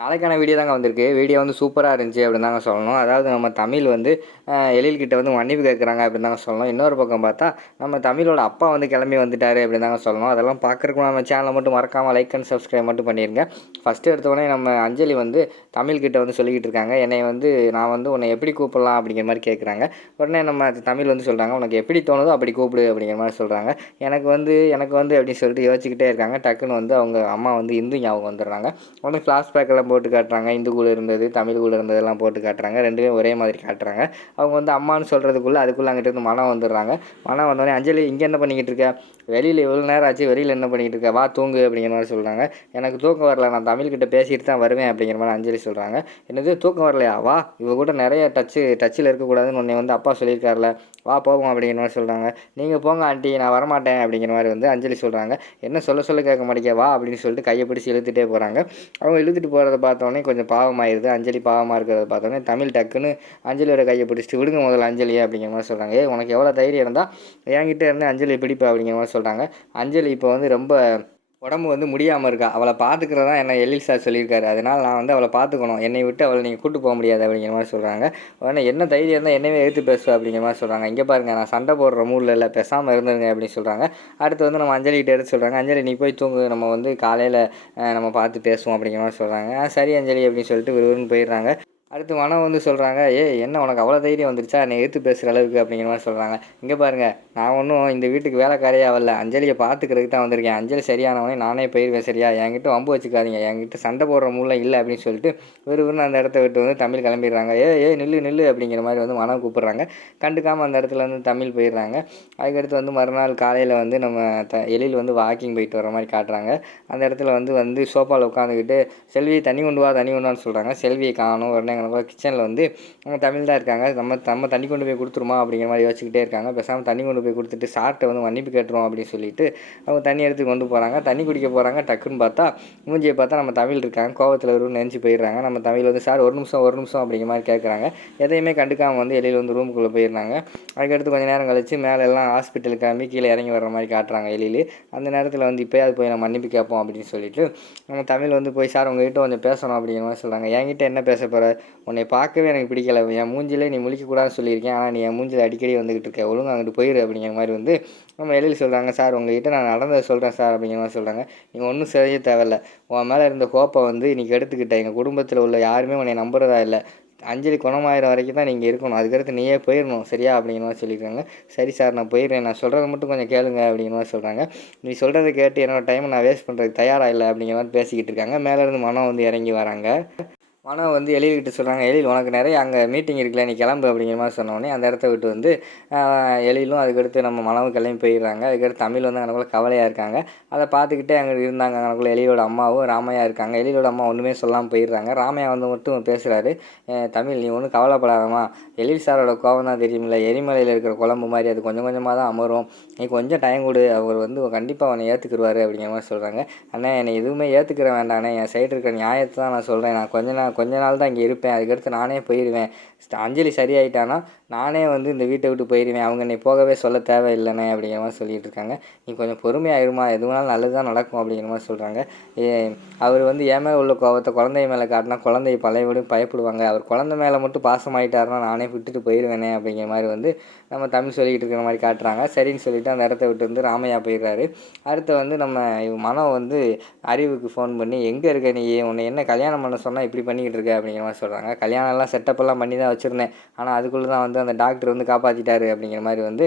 நாளைக்கான வீடியோ தாங்க வந்திருக்கு. வீடியோ வந்து சூப்பராக இருந்துச்சு அப்படின்னு தாங்க சொல்லணும். அதாவது நம்ம தமிழ் வந்து எழில்கிட்ட வந்து மன்னிப்பு கேட்குறாங்க அப்படின்னு தாங்க சொல்லணும். இன்னொரு பக்கம் பார்த்தா நம்ம தமிழோட அப்பா வந்து கிளம்பி வந்துட்டாரு அப்படின்னு தாங்க சொல்லணும். அதெல்லாம் பார்க்குறக்கு நம்ம சேனலை மட்டும் மறக்காமல் லைக் அண்ட் சப்ஸ்கிரைப் மட்டும் பண்ணிடுங்க ஃபஸ்ட்டு எடுத்தோடனே நம்ம அஞ்சலி வந்து தமிழ்கிட்ட வந்து சொல்லிக்கிட்டு இருக்காங்க. என்னை வந்து நான் வந்து உன்னை எப்படி கூப்பிடலாம் அப்படிங்கிற மாதிரி கேட்குறாங்க. உடனே நம்ம தமிழ் வந்து சொல்கிறாங்க உனக்கு எப்படி தோணுதோ அப்படி கூப்பிடு அப்படிங்கிற மாதிரி சொல்கிறாங்க எனக்கு வந்து எனக்கு வந்து அப்படின்னு சொல்லிட்டு யோசிச்சுக்கிட்டே இருக்காங்க. டக்குன்னு வந்து அவங்க அம்மா வந்து இந்து ஞாபகம் வந்துடுறாங்க. உடனே ஃப்ளாஷ்பேக்கில் எல்லாம் போட்டு காட்டுறாங்க இந்து கூட இருந்தது தமிழ் கூட இருந்ததெல்லாம் போட்டு காட்டுறாங்க. ரெண்டுமே ஒரே மாதிரி காட்டுறாங்க. அவங்க வந்து அம்மான்னு சொல்கிறதுக்குள்ளே அதுக்குள்ளே அங்கிட்ட இருந்து மனம் வந்துடுறாங்க. மனம் வந்தோடனே அஞ்சலி இங்கே என்ன பண்ணிக்கிட்டு இருக்க? வெளியில் எவ்வளோ நேரம் ஆச்சு வெளியில் என்ன பண்ணிக்கிட்டு இருக்க? வா தூங்கு அப்படிங்கிற மாதிரி சொல்கிறாங்க எனக்கு தூக்கம் வரல நான் தமிழ்கிட்ட பேசிட்டு தான் வருவேன் அப்படிங்கிற மாதிரி அஞ்சலி சொல்கிறாங்க என்னது தூக்கம் வரலையா? வா இவ கூட நிறைய டச்சு டச்சில் இருக்கக்கூடாதுன்னு உன்னை வந்து அப்பா சொல்லியிருக்காருல. வா போவோம் அப்படிங்கிற மாதிரி சொல்கிறாங்க நீங்கள் போங்க ஆண்டி நான் வரமாட்டேன் அப்படிங்கிற மாதிரி வந்து அஞ்சலி சொல்கிறாங்க என்ன சொல்ல சொல்ல கேட்க மாட்டேங்க வா அப்படின்னு சொல்லிட்டு கையை பிடிச்சி இழுத்துட்டே போகிறாங்க அவங்க இழுத்துட்டு போகிறத பார்த்தோன்னே கொஞ்சம் பாவமாயிருது. அஞ்சலி பாவமாக இருக்கிறத பார்த்தோன்னே தமிழ் டக்குன்னு அஞ்சலியோட கையை பிடிச்சிட்டு விடுங்க முதல்ல அஞ்சலியை அப்படிங்கிற மாதிரி சொல்கிறாங்க ஏ உனக்கு எவ்வளோ தைரியம் இருந்தால் என்கிட்ட இருந்து அஞ்சலி பிடிப்பா அப்படிங்கிற மாதிரி சொல்கிறாங்க அஞ்சலி இப்போ வந்து ரொம்ப உடம்பு வந்து முடியாமல் இருக்கா? அவளை பார்த்துக்கிறதா என்ன எழில் சார் சொல்லியிருக்காரு. அதனால் நான் வந்து அவளை பார்த்துக்கணும். என்னை விட்டு அவளை நீங்கள் கூட்டு போக முடியாது அப்படிங்கிற மாதிரி சொல்கிறாங்க உடனே என்ன தைரியம் இருந்தால் என்னவே எடுத்து பேசுவா அப்படிங்கிற மாதிரி சொல்கிறாங்க இங்கே பாருங்க நான் சண்டை போடுற மூடில் இல்லை பேசாமல் இருந்துருங்க அப்படின்னு சொல்கிறாங்க அடுத்து வந்து நம்ம அஞ்சலி கிட்ட எடுத்து சொல்கிறாங்க அஞ்சலி நீ போய் தூங்கு. நம்ம வந்து காலையில் நம்ம பார்த்து பேசுவோம் அப்படிங்கிற மாதிரி சொல்கிறாங்க சரி அஞ்சலி அப்படின்னு சொல்லிட்டு விறுவிறுன்னு போயிடுறாங்க. அடுத்து மனம் வந்து சொல்கிறாங்க ஏ என்ன உனக்கு அவ்வளோ தைரியம் வந்துருச்சா? என்னை எடுத்து பேசுகிற அளவுக்கு அப்படிங்கிற மாதிரி சொல்கிறாங்க இங்கே பாருங்கள் நான் ஒன்றும் இந்த வீட்டுக்கு வேலைக்காரியே வரல அஞ்சலியை பார்த்துக்கிறதுக்கு தான் வந்திருக்கேன். அஞ்சலி சரியானவனே நானே போயிடுவேன் சரியா? என்கிட்ட வம்பு வச்சுக்காதீங்க. என்கிட்ட சண்டை போடுற மூலம் இல்லை அப்படின்னு சொல்லிட்டு விறுவிறுன்னு அந்த இடத்த விட்டு வந்து தமிழ் கிளம்பிடுறாங்க. ஏ ஏ நில்லு நில்லு அப்படிங்கிற மாதிரி வந்து மனம் கூப்பிட்றாங்க. கண்டுக்காமல் அந்த இடத்துல வந்து தமிழ் போயிடுறாங்க. அதுக்கடுத்து வந்து மறுநாள் காலையில் வந்து நம்ம த எழில் வந்து வாக்கிங் போயிட்டு வர மாதிரி காட்டுறாங்க. அந்த இடத்துல வந்து வந்து சோஃபாவில் உட்காந்துக்கிட்டு செல்வி தண்ணி கொண்டு வா தண்ணி கொண்டு வான்னு சொல்கிறாங்க செல்வியை காணும். உடனே நம்ம கிச்சனில் வந்து அவங்க தமிழ் தான் இருக்காங்க. நம்ம நம்ம தண்ணி கொண்டு போய் கொடுத்துருமா அப்படிங்கிற மாதிரி யோசிச்சுக்கிட்டே இருக்காங்க. பேசாமல் தண்ணி கொண்டு போய் கொடுத்துட்டு சார்ட்டை வந்து மன்னிப்பு கேட்டுருவோம் அப்படின்னு சொல்லிட்டு அவங்க தண்ணி எடுத்து கொண்டு போகிறாங்க தண்ணி குடிக்க போகிறாங்க டக்குன்னு பார்த்தா மூஞ்சியை பார்த்தா நம்ம தமிழ் இருக்காங்க. கோவத்தில் ஒரு நினச்சி போயிடுறாங்க. நம்ம தமிழ் வந்து சார் ஒரு நிமிஷம் ஒரு நிமிஷம் அப்படிங்கிற மாதிரி கேட்குறாங்க எதையுமே கண்டுக்காமல் வந்து எளியில் வந்து ரூமுக்குள்ளே போயிடுறாங்க. அதுக்கடுத்து கொஞ்சம் நேரம் கழிச்சு மேலே எல்லாம் ஹாஸ்பிட்டல் கிளம்பி கீழே இறங்கி வர்ற மாதிரி காட்டுறாங்க எழில். அந்த நேரத்தில் வந்து இப்போயாவது போய் நம்ம மன்னிப்பு கேட்போம் அப்படின்னு சொல்லிட்டு நம்ம தமிழ் வந்து போய் சார் உங்ககிட்ட கொஞ்சம் பேசணும் அப்படிங்கிற மாதிரி சொல்கிறாங்க என்கிட்ட என்ன பேச போகிற உன்னை பார்க்கவே எனக்கு பிடிக்கல. என் மூஞ்சிலே நீ முழிக்கக்கூடாதுன்னு சொல்லியிருக்கேன். ஆனால் நீ என் மூஞ்சில் அடிக்கடி வந்துக்கிட்டு இருக்க. ஒழுங்கு அங்கிட்டு போயிரு அப்படிங்கிற மாதிரி வந்து நம்ம எழில் சொல்கிறாங்க சார் உங்ககிட்ட நான் நடந்ததை சொல்கிறேன் சார் அப்படிங்கிற மாதிரி சொல்கிறாங்க நீங்கள் ஒன்றும் செய்ய தேவையில்ல. உன் மேலே இருந்த கோப்பை வந்து இன்றைக்கி எடுத்துக்கிட்ட. எங்கள் குடும்பத்தில் உள்ள யாருமே உன்னை நம்புறதா இல்லை. அஞ்சலி குணமாயிரம் வரைக்கும் தான் நீங்கள் இருக்கணும். அதுக்கடுத்து நீயே போயிடணும் சரியா? அப்படிங்கிற மாதிரி சொல்லியிருக்காங்க சரி சார் நான் போயிடுறேன் நான் சொல்கிறத மட்டும் கொஞ்சம் கேளுங்க அப்படிங்கிற மாதிரி சொல்கிறாங்க நீ சொல்கிறத கேட்டு என்னோட டைமை நான் வேஸ்ட் பண்ணுறதுக்கு தயாராக இல்லை அப்படிங்கிற மாதிரி பேசிக்கிட்டு இருக்காங்க. மேலேருந்து மனம் வந்து இறங்கி வராங்க. மனம் வந்து எழில்கிட்ட சொல்கிறாங்க எழில் உனக்கு நிறைய அங்கே மீட்டிங் இருக்குல்ல நீ கிளம்பு அப்படிங்கிற மாதிரி சொன்னோடனே அந்த இடத்த விட்டு வந்து எழிலும் அதுக்கடுத்து நம்ம மனவும் கிளம்பி போயிடுறாங்க. அதுக்கடுத்து தமிழ் வந்து அங்கனக்குள்ள கவலையாக இருக்காங்க. அதை பார்த்துக்கிட்டே அங்கே இருந்தாங்க. அங்கனக்குள்ள எழிலோட அம்மாவும் ராமையா இருக்காங்க. எழிலோட அம்மா ஒன்றுமே சொல்லாமல் போயிடுறாங்க. ராமையா வந்து மட்டும் பேசுகிறாரு தமிழ் நீ ஒன்றும் கவலைப்படாதம்மா. எழில் சாரோட கோபம் தான் தெரியுமில்ல எரிமலையில் இருக்கிற குழம்பு மாதிரி அது கொஞ்சம் கொஞ்சமாக தான் அமரும். நீ கொஞ்சம் டைம் கொடு. அவர் வந்து கண்டிப்பாக அவனை ஏற்றுக்குருவார் அப்படிங்கிற மாதிரி சொல்கிறாங்க அண்ணா என்னை எதுவுமே ஏற்றுக்கிற வேண்டாண்ணே என் சைடு இருக்கிற நியாயத்தை தான் நான் சொல்கிறேன் நான் கொஞ்ச நான் கொஞ்ச நாள் தான் இங்கே இருப்பேன். அதுக்கடுத்து நானே போயிடுவேன் அஞ்சலி சரியாயிட்டானா நானே வந்து இந்த வீட்டை விட்டு போயிடுவேன் அவங்க என்னை போகவே சொல்ல தேவையில்லைண்ணே அப்படிங்கிற மாதிரி சொல்லிட்டு இருக்காங்க. நீ கொஞ்சம் பொறுமையாக இருமா நல்லது தான் நடக்கும் அப்படிங்கிற மாதிரி சொல்கிறாங்க அவர் வந்து என் மேலே உள்ள கோவத்தை குழந்தை மேலே காட்டினா குழந்தை பழையபடியும் பயப்படுவாங்க. அவர் குழந்தை மேலே மட்டும் பாசமாயிட்டாருன்னா நானே விட்டுட்டு போயிடுவேனே அப்படிங்கிற மாதிரி வந்து நம்ம தமிழ் சொல்லிக்கிட்டு இருக்கிற மாதிரி காட்டுறாங்க. சரின்னு சொல்லிட்டு அந்த இடத்த விட்டு வந்து ராமையா போயிடுறாரு. அடுத்து வந்து நம்ம மனம் வந்து அறிவுக்கு ஃபோன் பண்ணி எங்கே இருக்க நீ? உன்னை என்ன கல்யாணம் பண்ண சொன்னால் இப்படி பண்ணி பண்ணிக்கிட்டு இருக்க அப்படிங்கிற மாதிரி சொல்கிறாங்க கல்யாணம்லாம் செட்டப் எல்லாம் பண்ணி தான் வச்சுருந்தேன். ஆனால் அதுக்குள்ளே தான் வந்து அந்த டாக்டர் வந்து காப்பாற்றிட்டாரு அப்படிங்கிற மாதிரி வந்து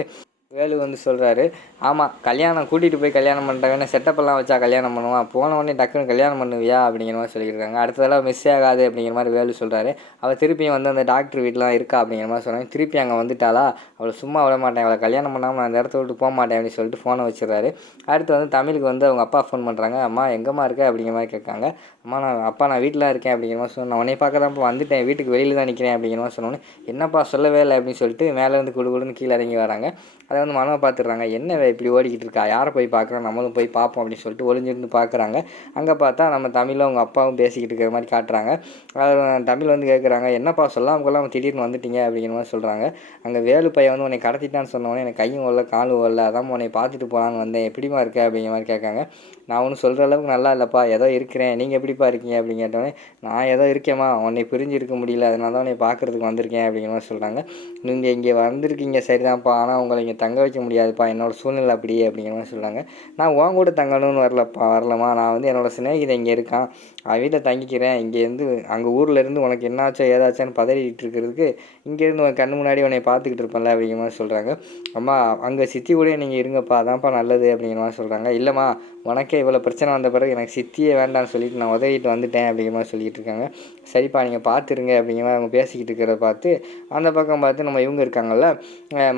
வேலு வந்து சொல்கிறாரு ஆமாம் கல்யாணம் கூட்டிகிட்டு போய் கல்யாணம் பண்ணுறாங்கன்னு செட்டப்பெல்லாம் வச்சா கல்யாணம் பண்ணுவான். போன உடனே டக்குன்னு கல்யாணம் பண்ணுவியா? அப்படிங்கிற மாதிரி சொல்லியிருக்காங்க. அடுத்ததெல்லாம் மிஸ் ஆகாது அப்படிங்கிற மாதிரி வேலு சொல்கிறாரு அவள் திருப்பியும் வந்து அந்த டாக்டர் வீட்டிலாம் இருக்கா அப்படிங்கிற மாதிரி சொல்கிறாங்க திருப்பி அங்கே வந்துட்டாளா? அவளை சும்மா விட மாட்டேன். அவளை கல்யாணம் பண்ணாமல் நான் அந்த இடத்த விட்டு போக மாட்டேன் அப்படின்னு சொல்லிட்டு ஃபோனை வச்சிடுறாரு. அடுத்து வந்து தமிழுக்கு வந்து அவங்க அப்பா ஃபோன் பண்ணுறாங்க அம்மா எங்கம்மா இருக்க? அப்படிங்கிற மாதிரி கேட்காங்க. அம்மா நான் அப்பா நான் வீட்டில் இருக்கேன். அப்படிங்கிற மாதிரி சொன்னேன் உன்னை பார்க்க தான் வந்துட்டேன். வீட்டுக்கு வெளியில் தான் நிற்கிறேன் அப்படிங்கிற மாதிரி சொன்னோன்னே என்னப்பா சொல்லவே இல்லை. அப்படின்னு சொல்லிட்டு மேலேருந்து குடு குடுன்னு கீழே இறங்கி வராங்க. அதை வந்து மனம் பார்த்துடுறாங்க என்ன இப்படி ஓடிக்கிட்டு இருக்கா? யாரை போய் பார்க்குறோம் நம்மளும் போய் பார்ப்போம் அப்படின்னு சொல்லிட்டு ஒளிஞ்சிருந்து பார்க்குறாங்க அங்கே பார்த்தா நம்ம தமிழும் அவங்க அப்பாவும் பேசிக்கிட்டு இருக்கிற மாதிரி காட்டுறாங்க. அவர் தமிழ் வந்து கேட்குறாங்க என்னப்பா சொல்லாம கொள்ளாமல் திடீர்னு வந்துட்டீங்க? அப்படிங்கிற மாதிரி சொல்கிறாங்க அங்கே வேலு பையன் வந்து உன்னை கடத்திட்டான்னு சொன்னோன்னே எனக்கு கையும் வரல காலும் வரல அதான் உன்னை பார்த்துட்டு போகலான்னு வந்தேன். எப்படிமா இருக்க? அப்படிங்கிற மாதிரி கேட்காங்க. நான் ஒன்றும் சொல்கிற அளவுக்கு நல்லா இல்லைப்பா. ஏதோ இருக்கிறேன். நீங்கள் எப்படிப்பா இருக்கீங்க? அப்படின்னு கேட்டோடனே நான் ஏதோ இருக்கேம்மா. உன்னை பிரிஞ்சு இருக்க முடியல. அதனால தான் உன்னை பார்க்குறதுக்கு வந்திருக்கேன். அப்படிங்கிற மாதிரி சொல்கிறாங்க நீங்கள் இங்கே வந்திருக்கீங்க சரிதான்ப்பா. ஆனால் உங்களை இங்கே தங்க வைக்க முடியாதுப்பா என்னோடய சூழ்நிலை அப்படி அப்படிங்கிற மாதிரி சொல்கிறாங்க நான் உன் கூட தங்கணும்னு வரலப்பா வரலம்மா. நான் வந்து என்னோட சிநேகிதன் இங்கே இருக்கான். அவன் வீட்டில் தங்கிக்கிறேன். இங்கேருந்து அங்கே ஊரில் இருந்து உனக்கு என்னாச்சோ ஏதாச்சான்னு பதறிட்டு இருக்கிறதுக்கு இங்கேருந்து உன் கண்ணு முன்னாடி உன்னை பார்த்துக்கிட்டு இருப்பேன்ல அப்படிங்கிற மாதிரி சொல்கிறாங்க அம்மா அங்கே சித்தி கூட நீங்கள் இருங்கப்பா அதான்ப்பா நல்லது அப்படிங்கிற மாதிரி சொல்கிறாங்க இல்லைம்மா உனக்கே இவ்வளோ பிரச்சனை வந்த பிறகு எனக்கு சித்தியே வேண்டாம்னு சொல்லிட்டு நான் உதவிட்டு வந்துட்டேன் அப்படிங்கிற மாதிரி சொல்லிட்டு இருக்காங்க. சரிப்பா நீங்கள் பார்த்துருங்க அப்படிங்கிற மாதிரி அவங்க பேசிக்கிட்டு இருக்கிறத பார்த்து அந்த பக்கம் பார்த்து நம்ம இவங்க இருக்காங்கல்ல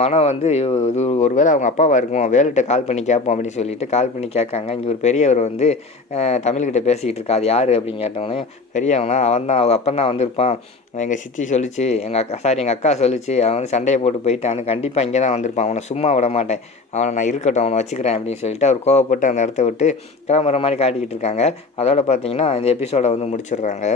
மனம் வந்து இவ- இது ஒருவேளை அவங்க அப்பாவாக இருக்கும் வேலுகிட்ட கால் பண்ணி கேட்போம் அப்படின்னு சொல்லிட்டு கால் பண்ணி கேட்காங்க. இங்கே ஒரு பெரியவர் வந்து தமிழ்கிட்ட பேசிக்கிட்டு இருக்கா அது யார் அப்படின்னு கேட்டவொடனே பெரியவனா அவன் தான் அவங்க அப்பன் தான் வந்திருப்பான். எங்கள் சித்தி சொல்லிச்சு எங்கள் அக்கா சாரி எங்கள் அக்கா சொல்லிச்சு அவன் வந்து சண்டையை போட்டு போயிட்டான்னு கண்டிப்பாக இங்கே தான் வந்திருப்பான். அவனை சும்மா விட மாட்டேன். அவனை நான் இருக்கட்டும் அவனை வச்சுக்கிறேன் அப்படின்னு சொல்லிட்டு அவர் கோவப்பட்டு அந்த இடத்த விட்டு கிளம்புற மாதிரி காட்டிக்கிட்டு இருக்காங்க. அதோட பார்த்தீங்கன்னா இந்த எபிசோடை வந்து முடிச்சிடுறாங்க.